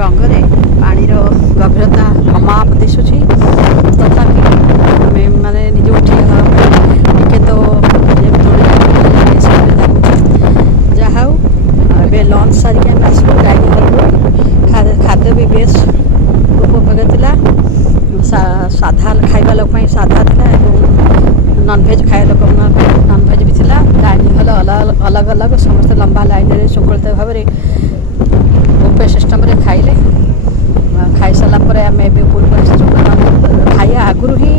रंगरे पानी गभीरता अमाप दिशुची तथापि आम मैंने निजे उठी टे तो जहाँ ए लंच सारिक आम आसलु डाइनिंग हॉल खाद्य भी बेस उपभोग था साधा खाइबा लोक साधा था नॉनभेज खाए लोक नॉनभेज भी था डाइनिंग हॉल अलग अलग समस्त लंबा लाइन शृंखलित भाव में बुफे सिस्टम रे खाइले खाई सारा पर आम खाइया आगुरी ही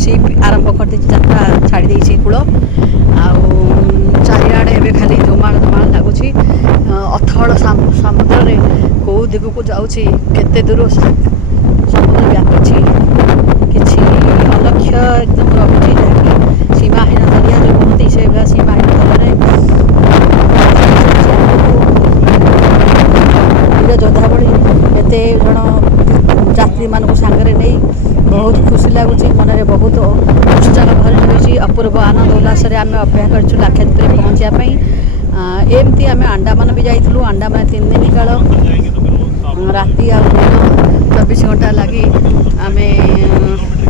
सीप आरंभ कर यात्रा छाड़ी कूल चारिआडे एवं खाली धुमाड़ धुमाड़ लगुच अथल समुद्र रे कौ दिग को जाऊँगी केते दूर समुद्र व्यापी किसी अलक्ष्य एकदम रखुच्छी जहाँकि सीमाहीन दरिया जो कहते से सीमाहीन दरिया जोधा भली एत जन यात्री मानक सांगरे नहीं बहुत खुशी लगुच मन में बहुत उत्साह भरी रही अपूर्व आनंद उल्लास आम अपेक्षा कर लाक्षाद्वीप में पहुँचापी एमती आम अंडामान भी जाइलु अंडामान 3 दिन काल राति आ 24 घंटा लगी आम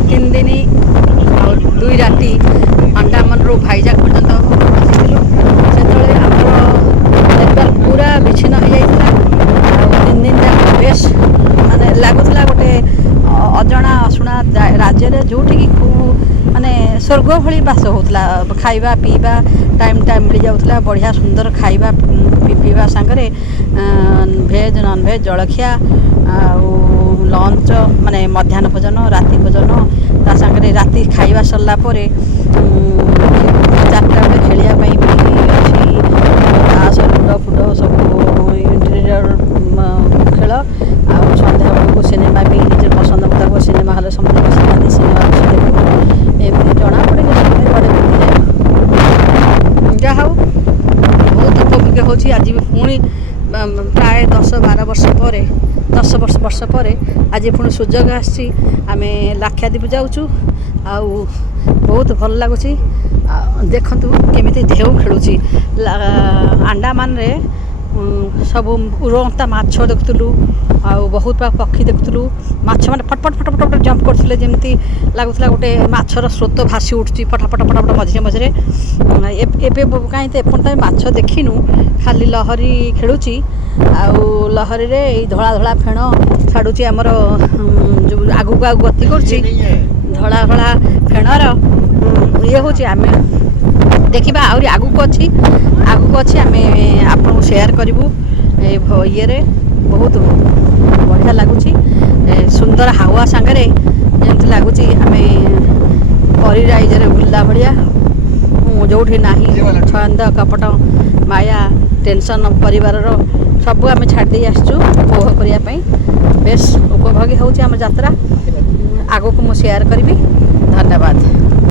3 दिन 2 राति अंडामान रू भाईजाग पर्यटन आसीलु से नेटवर्क पूरा विच्छिन्न हो जाता 3 दिन जाक बेस माने लगुला गोटे अजणा अशुणा राज्य जो खूब माने स्वर्ग भली बास होता खाइबा पीवा टाइम टाइम मिल जाऊला बढ़िया सुंदर खाइबा पीवा सांगरे भेज नॉन भेज जलखिया लंच माने मध्याह्न भोजन राति भोजन ता सांगरे राति खाइबा सरला परे 4टा बेले खेलिया भी अच्छी ताश लुडो फुडो सब इंटेरियर खेल सन्ध्या बेलू सिनेमा भी निजे पसंद मुताबिक सिनेमा हल समस्त बसी सिनेमा देखू एमती जना पड़े बड़े जहाँ बहुत उपभोग्य हो आज भी पुणी प्राय 10-12 वर्ष पर 10 वर्ष पर आज पुणी सुजोग आम लाक्षाद्वीप जाऊँ बहुत भल लगुच देखु केमी ढेउ खेलुची अंडामान रे सब उड़ता माछ देखुलु आ बहुत पक्षी देखुलु माछ मैंने फटफट फटफट फट जंप करते जमी लगुला गोटे माछर स्रोत भासी उठुची फटाफट फटाफट मझे मझे कहीं तो एपର୍ଯ୍ୟନ୍ତ माछ देखिनु खाली लहरी खेलुची आहरी रे धला धला फेण छाड़ुची आमर जो आगू आगू गति करुच्ची धला धला फेणर ये हूँ आम देखा आहरी आगू अच्छी आम आपको शेयर करूँ ये बहुत बढ़िया लगुच सुंदर हावा सांगरे जमी लगुच आम परिराइजरे बुला भाया जो ना छंद कपट माया टेंशन परिवार सब आम छाड़ी आसचु उपभोग करने बेस उपभोगी होम यात्रा आगो को मुझे शेयर करी। धन्यवाद।